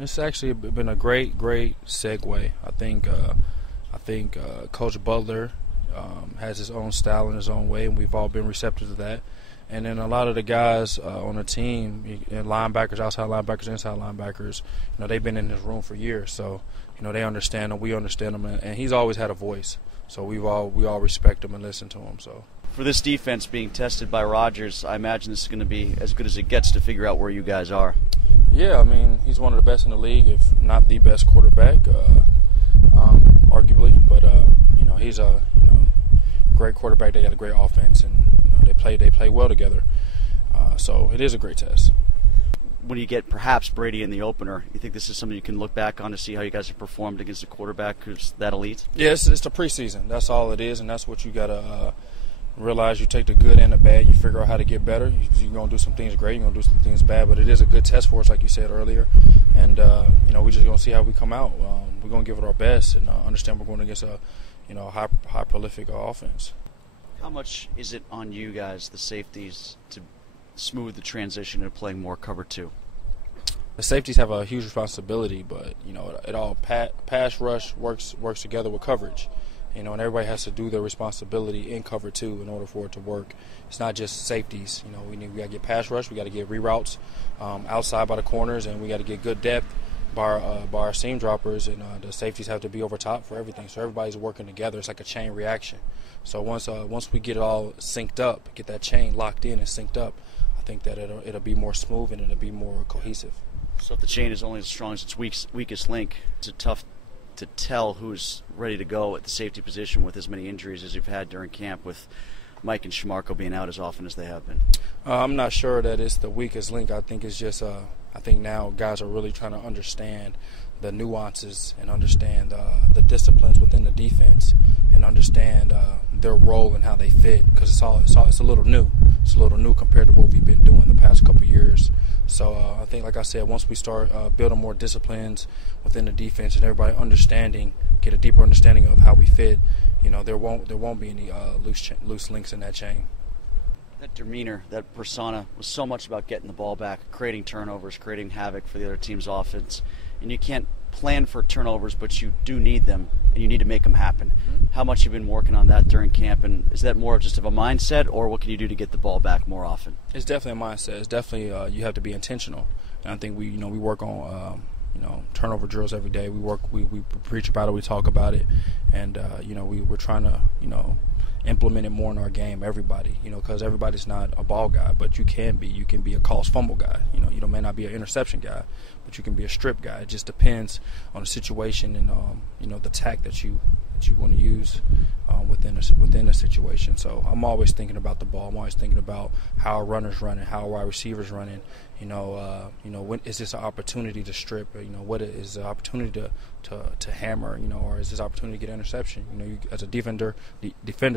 It's actually been a great segue. I think Coach Butler has his own style and his own way, and we've all been receptive to that. And then a lot of the guys on the team, linebackers, outside linebackers, inside linebackers, they've been in his room for years. So, they understand him, we understand him, and he's always had a voice. So we all respect him and listen to him. So. For this defense being tested by Rodgers, I imagine this is going to be as good as it gets to figure out where you guys are. Yeah, I mean, he's one of the best in the league, if not the best quarterback, arguably. But he's a great quarterback. They got a great offense, and they play well together. So it is a great test. When you get perhaps Brady in the opener, you think this is something you can look back on to see how you guys have performed against a quarterback who's that elite? Yeah, it's the preseason. That's all it is, and that's what you got to realize. You take the good and the bad. You figure out how to get better. You're going to do some things great. You're going to do some things bad, but it is a good test for us, like you said earlier. And, we're just going to see how we come out. We're going to give it our best and understand we're going against a high prolific offense. How much is it on you guys, the safeties, to smooth the transition into playing more cover two? The safeties have a huge responsibility, but it all pass rush works together with coverage, and everybody has to do their responsibility in cover two in order for it to work. It's not just safeties. We got to get pass rush, we got to get reroutes outside by the corners, and we got to get good depth by our seam droppers, and the safeties have to be over top for everything. So everybody's working together. It's like a chain reaction. So once we get it all synced up, get that chain locked in and synced up, I think that it'll be more smooth and it'll be more cohesive. So if the chain is only as strong as its weakest link, is it tough to tell who's ready to go at the safety position with as many injuries as you've had during camp, with Mike and Shamarko being out as often as they have been? I'm not sure that it's the weakest link. I think it's just I think now guys are really trying to understand the nuances and understand the disciplines within the defense and understand their role and how they fit, because it's a little new. It's a little new compared to what we've been doing the past couple of years. So I think, like I said, once we start building more disciplines within the defense and everybody get a deeper understanding of how we fit, there won't be any loose links in that chain. That demeanor, that persona was so much about getting the ball back, creating turnovers, creating havoc for the other team's offense. And you can't plan for turnovers, but you do need them, and you need to make them happen. Mm-hmm. How much have you been working on that during camp, and is that more just of a mindset, or what can you do to get the ball back more often? It's definitely a mindset. It's definitely you have to be intentional, and I think we work on turnover drills every day. We preach about it, we talk about it, and we're trying to implement it more in our game. Everybody, because everybody's not a ball guy, but you can be. You can be a caused fumble guy. You may not be an interception guy, but you can be a strip guy. It just depends on the situation and the tack that you want to use within a situation. So I'm always thinking about the ball. I'm always thinking about how a runner's running, how a wide receiver's running. When is this an opportunity to strip? What is the opportunity to hammer? Or is this opportunity to get an interception? You, as a defender,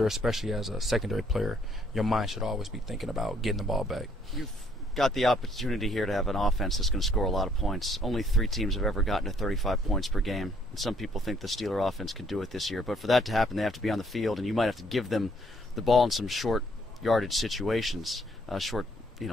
especially as a secondary player, your mind should always be thinking about getting the ball back. You've got the opportunity here to have an offense that's going to score a lot of points. Only 3 teams have ever gotten to 35 points per game. And some people think the Steeler offense can do it this year. But for that to happen, they have to be on the field, and you might have to give them the ball in some short yardage situations,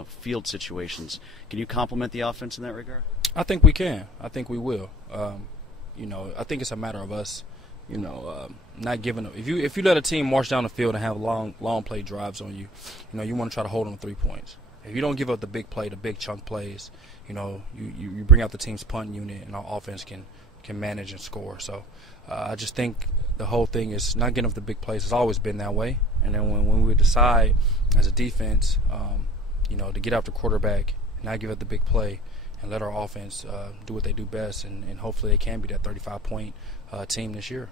field situations. Can you complement the offense in that regard? I think we can. I think we will. I think it's a matter of us, not giving up. If you let a team march down the field and have long play drives on you, you want to try to hold them to 3 points. If you don't give up the big play, the big chunk plays, you bring out the team's punt unit, and our offense can manage and score. So I just think the whole thing is not getting up the big plays. It's always been that way. And then when we decide as a defense, to get after quarterback, not give up the big play, and let our offense do what they do best, and hopefully they can be that 35-point team this year.